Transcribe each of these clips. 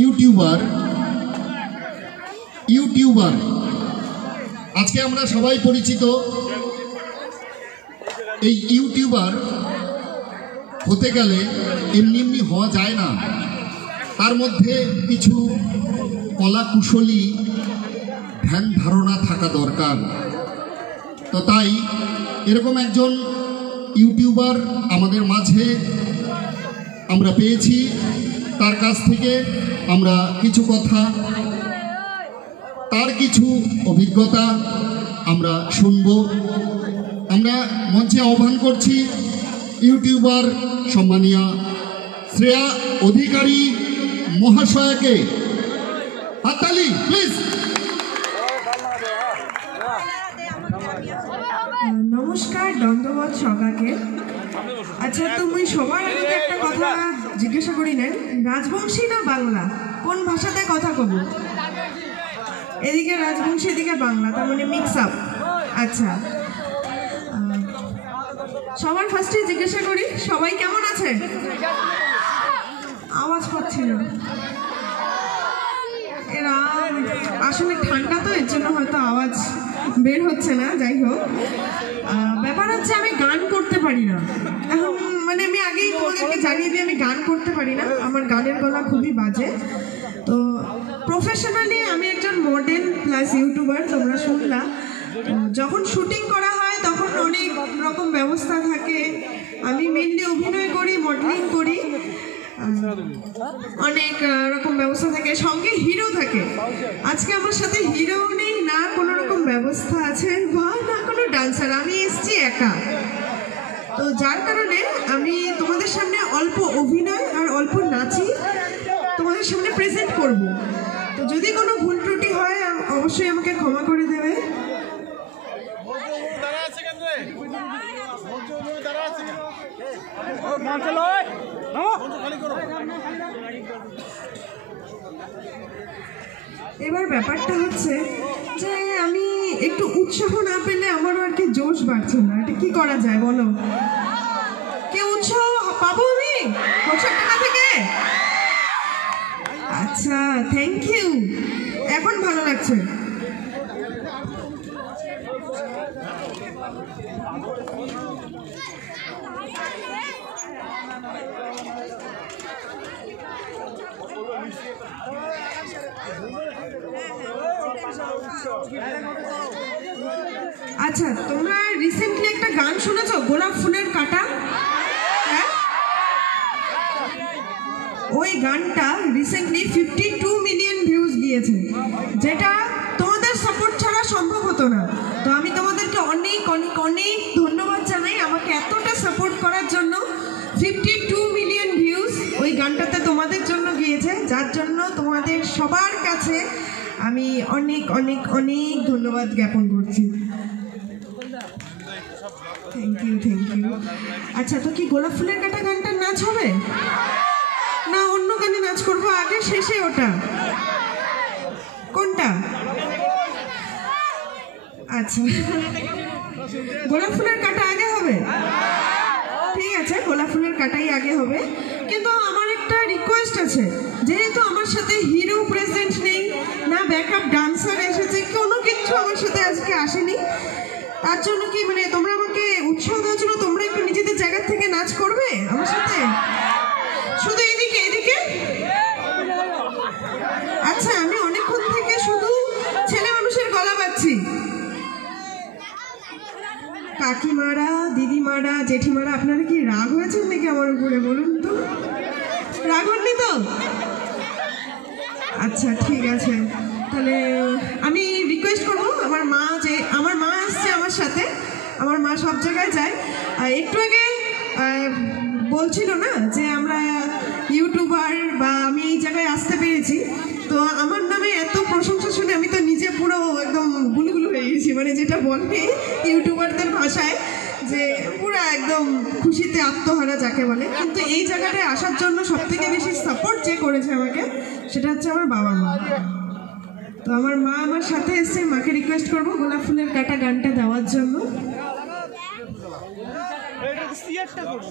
YouTuber আজকে আমরা সবাই পরিচিত। এই ইউটিউবার হতে গেলে এমনি এমনি হওয়া যায় না, তার মধ্যে কিছু কলা কুশলী ধ্যান ধারণা থাকা দরকার। তো তাই এরকম একজন ইউটিউবার আমাদের মাঝে আমরা পেয়েছি, তার কাছ থেকে আমরা কিছু কথা, তার কিছু অভিজ্ঞতা আমরা শুনব। আমরা মঞ্চে আহ্বান করছি ইউটিউবার সম্মানীয় শ্রেয়া অধিকারী মহাশয়াকে। হাততালি প্লিজ। নমস্কার, দণ্ডবত সবাইকে। আচ্ছা, তুমি সবার আগে একটা কথা জিজ্ঞাসা করি নেন, রাজবংশী না বাংলা, কোন ভাষাতে কথা কব? এদিকে রাজবংশী, এদিকে বাংলা, তার মানে মিক্স আপ। আচ্ছা, সবার ফার্স্টে জিজ্ঞাসা করি সবাই কেমন আছে? আওয়াজ পাচ্ছি না, এরা আসলে ঠান্ডা তো, এর জন্য হয়তো আওয়াজ বের হচ্ছে না। যাই হোক, ব্যাপার হচ্ছে আমি গান করতে পারি না এখন, মানে আমি আগেই তোমাদেরকে জানিয়ে দিই আমি গান করতে পারি না, আমার গানের গলা খুবই বাজে। তো প্রফেশনালি আমি একজন মডেল প্লাস ইউটিউবার, তোমরা শুনলা। যখন শুটিং করা হয় তখন অনেক রকম ব্যবস্থা থাকে, আমি মেনলি অভিনয় করি, মডেলিং করি, অনেক রকম ব্যবস্থা থাকে, সঙ্গে হিরো থাকে। আজকে আমার সাথে হিরো নেই, না কোনো রকম ব্যবস্থা আছে বা না কোনো ডান্সার, আমি এসছি একা। তো যার কারণে আমি তোমাদের সামনে অল্প অভিনয় আর অল্প নাচি তোমাদের সামনে প্রেজেন্ট করব। তো যদি কোনো ভুল ত্রুটি হয় অবশ্যই আমাকে ক্ষমা করে দেবে। এবার ব্যাপারটা হচ্ছে যে আমি একটু উৎসাহ না পেলে আমারও আর কি জোশ বাড়ছে না, এটা কি করা যায় বলো? কে উৎসাহ পাবো আমি দর্শক টাকা থেকে? আচ্ছা, থ্যাংক ইউ, এখন ভালো লাগছে। আচ্ছা, তোমরা রিসেন্টলি একটা গান শুনেছো, গোলাপ ফুলের কাঁটা? হ্যাঁ, ওই গানটা রিসেন্টলি 52 মিলিয়ন ভিউজ গিয়েছে, যেটা তোমাদের সাপোর্ট ছাড়া সম্ভব হতো না। তো আমি তোমাদেরকে অনেক অনেক অনেক ধন্যবাদ জানাই আমাকে এতটা সাপোর্ট করার জন্য। 52 মিলিয়ন ভিউজ ওই গানটাতে তোমাদের জন্য গিয়েছে, যার জন্য তোমাদের সবার কাছে আমি অনেক অনেক অনেক ধন্যবাদ জ্ঞাপন করছি। Thank you, thank you. আচ্ছা, তো কি গোলাপ ফুলের কাঁটা গানটার নাচ হবে না অন্য গানে নাচ করবো? আগে শেষে ওটা কোনটা? আচ্ছা, গোলাপ ফুলের কাঁটা আগে হবে, ঠিক আছে, গোলাপ ফুলের কাঁটাই আগে হবে। কিন্তু আমার একটা রিকোয়েস্ট আছে, যেহেতু আমার সাথে হিরো প্রেজেন্ট নেই, না ব্যাকআপ ডান্সার এসেছে, কোনো কিছু আমার সাথে আজকে আসেনি, তার জন্য কি মানে তোমরা আমাকে উৎসাহ দেওয়ার জন্য তোমরা একটু নিজেদের জায়গা থেকে নাচ করবে আমার সাথে? শুধু এদিকে এদিকে? আচ্ছা, আমি অনেকক্ষণ থেকে শুধু ছেলে মানুষের গলা পাচ্ছি। কাকিমারা, দিদিমারা, জেঠিমারা, আপনারা কি রাগ হয়েছেন নাকি আমার উপরে? বলুন তো, রাগ হননি তো? আচ্ছা, ঠিক আছে, তাহলে আমি রিকোয়েস্ট করবো, আমার মা আসছে আমার সাথে, আমার মা সব জায়গায় যায়। একটু আগে বলছিল না যে আমরা ইউটিউবার বা আমি এই জায়গায় আসতে পেরেছি, তো আমার নামে এত প্রশংসা শুনে আমি তো নিজে পুরো একদম গুলগুলো হয়ে গেছি, মানে যেটা বলে ইউটিউবারদের ভাষায় যে পুরো একদম খুশিতে আত্মহারা যাকে বলে। কিন্তু এই জায়গাটায় আসার জন্য সবথেকে বেশি সাপোর্ট যে করেছে আমাকে সেটা হচ্ছে আমার বাবা মা। তো আমার মা আমার সাথে এসছে, মাকে রিকোয়েস্ট করবো গোলাপ ফুলের কাঁটা গানটা দেওয়ার জন্য। সিয়ারটা করব।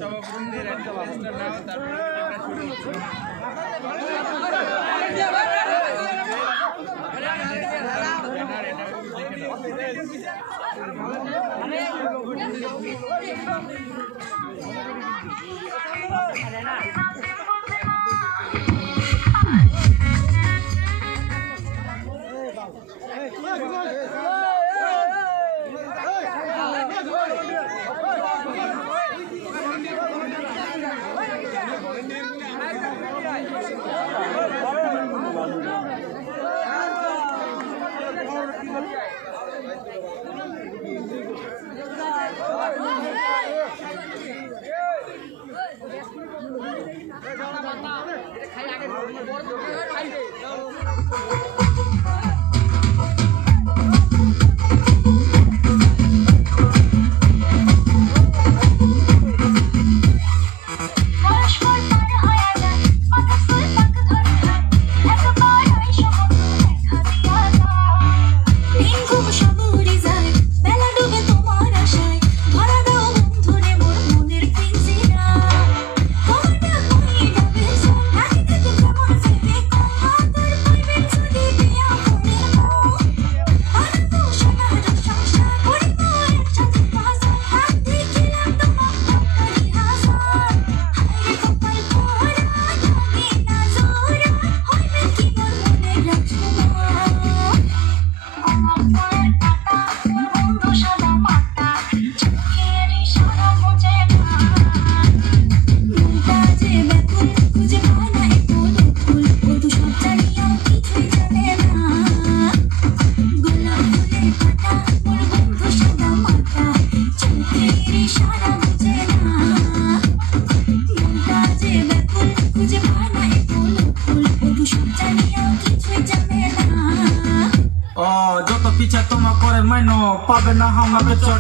যত পিছা তোমার করে মাইনো পাবে না আমাকে চট